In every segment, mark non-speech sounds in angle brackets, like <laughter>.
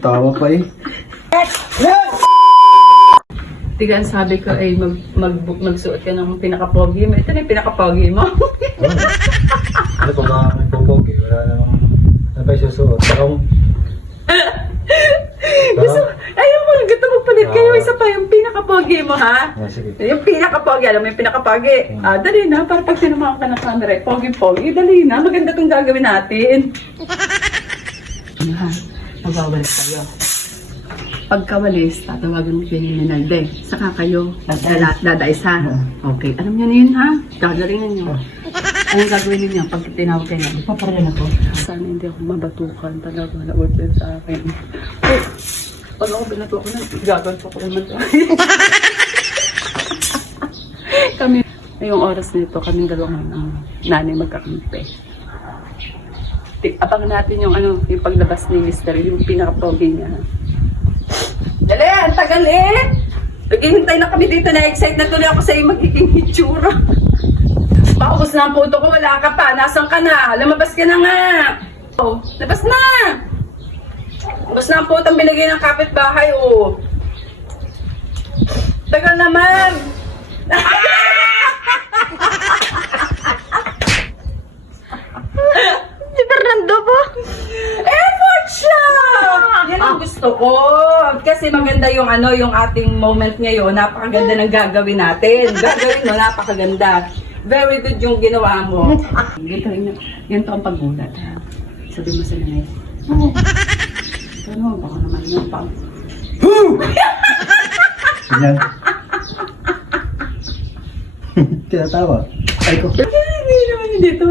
Tawa pa eh. Tiga, sabi ko ay mag, mag, magsuot ka ng pinaka-pogi mo. Ito na yung pinaka-pogi mo. <laughs> Ano pa ba may popogi? Wala namang... Ano pa isusuot? Parang... <laughs> Gusto, ayaw mo, gusto mo palit kayo. Isa pa yung pinaka-pogi mo, ha? Ah, sige. Yung pinaka-pogi, alam mo yung pinaka-pogi. Ah, dali na, para pag sinumakan ka ng camera, eh, pogi-pogi, dali na. Maganda itong gagawin natin. Ano <laughs> ha? Magwawalis kayo. Pagkawalis, tatawagan mo kayo ni Nalde. Saka kayo, dada, dadaisa. Okay, alam niyo na yun ha? Gagalingan niyo. Anong gagawin ninyo pag tinawag kayo? Ipaparin ako. Sana hindi ako mabatukan talaga na order sa akin. Oh, pag ako binatukan na, gaganto ko naman <laughs> kami, ngayong oras nito, kaming dalawang ang nanay magkakampi. Abangan natin yung ano, yung paglabas ni Mr. yung pinaka-pogi niya. Dali, ang tagal eh! Naghihintay na kami dito na excite na tuloy ako sa iyo magiging hitsura. Paubos na ang puto ko, wala ka pa. Nasaan ka na? Lumabas ka na nga. Oh, labas na! Labas na ang puto ang binigay ng kapitbahay, oh. Tagal naman! Si <laughs> Fernando po. Effort siya! Yan ang gusto ko. Kasi maganda yung ano, yung ating moment ngayon. Napakaganda ng gagawin natin. Gagawin mo, napakaganda. Very good yung ginawa mo. Ganito, yun- ganito ang paggulat. ha? Sabi mo sa nanay. Oh, ano, baka naman yung pang... Yan. <laughs> Tinatawa. Ay ko. Hindi naman yun dito.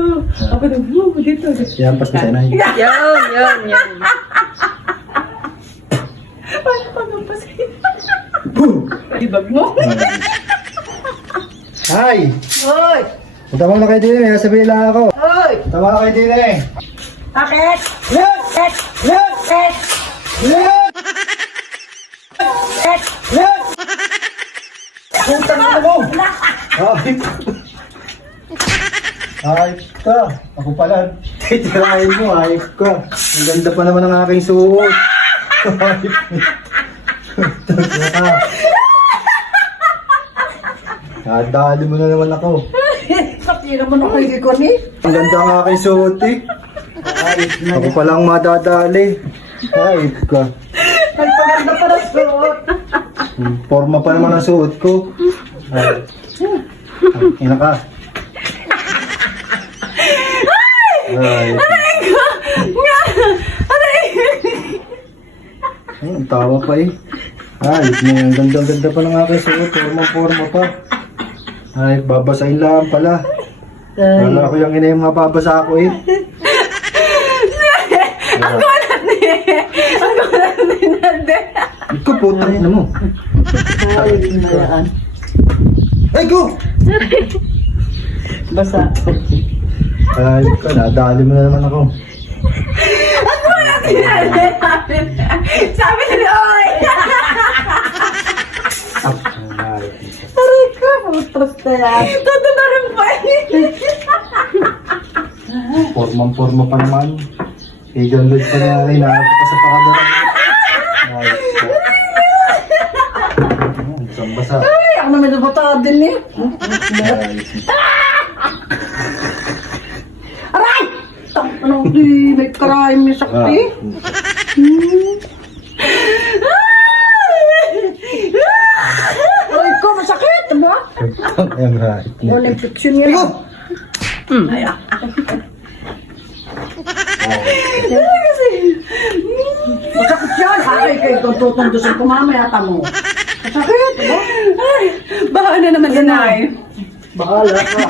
Ako na, oh, dito. Yan, pas na sanay. Yun, yun, yun. Paano pag ang pasay? Ibag mo? Hi! Hoy! Punta mo na kayo din eh. Sabihin lang ako. Hoy! Punta mo na kayo din eh. Bakit? Yan! Tek! Yan! Tek! Yan! Tek! Yan! Putang ina mo! Ay! Ay ka! Ako pala. Titirahin mo, ay ka. Ang ganda pa naman ng aking suot. Ay! <laughs> Nadali mo na naman ako. Kapira mo na kayo ko ni. Ang ganda ng aking suot eh. Ay, Ako palang madadali. Ay ka. nagpaganda pa na suot. Forma pa naman ang suot ko. Ay. Ina ka. Ay. Ay, ang tawa pa eh. Ay, ang ganda-ganda pa ng aking suot. Forma-forma pa. Ay, babasahin lang pala. Wala ko yung ina yung mababasa ako eh. <laughs> Ang gulat ni... Ang gulat ni Nande. Ikaw putang ina mo. Ay, inayaan. Ay, go! Basa. Ay, ka, nadali mo na naman ako. Sabi ni Oy! Ay, Aray ka, putros na yan. Todo na rin pa Formang-forma pa naman. Pagan Lloyd pa na. Nakakita pa sa. Ayan, Isang basa. Ay, ako naman nabata din eh. Ay, Aray! Tang, ano, di, may crime yung sakti. Aray ko, masakit, ba? Ayan, right. Ano infection yun? Ay, ah. Masakit yan. Ay, kayo kung tutundusin ko mamaya tamo. Masakit, ba? Ay, bahala naman yan ay. Bahala ka.